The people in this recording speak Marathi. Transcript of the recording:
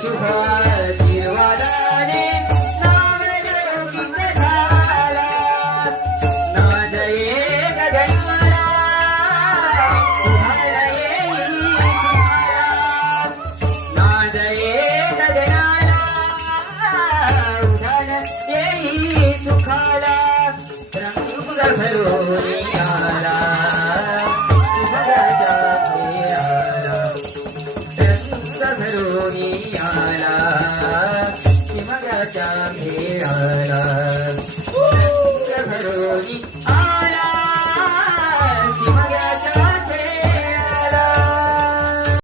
शुभ आशीर्वादाने नावलौकिक झाला. नाद एक गगनाला उधाण येईल तुम्हाला. नाद एक गगनाला उधाण येईल सुखाला. रंग भरून आला सुभगाचा फेराला. रंग भरून आला सुभगाचा फेराला.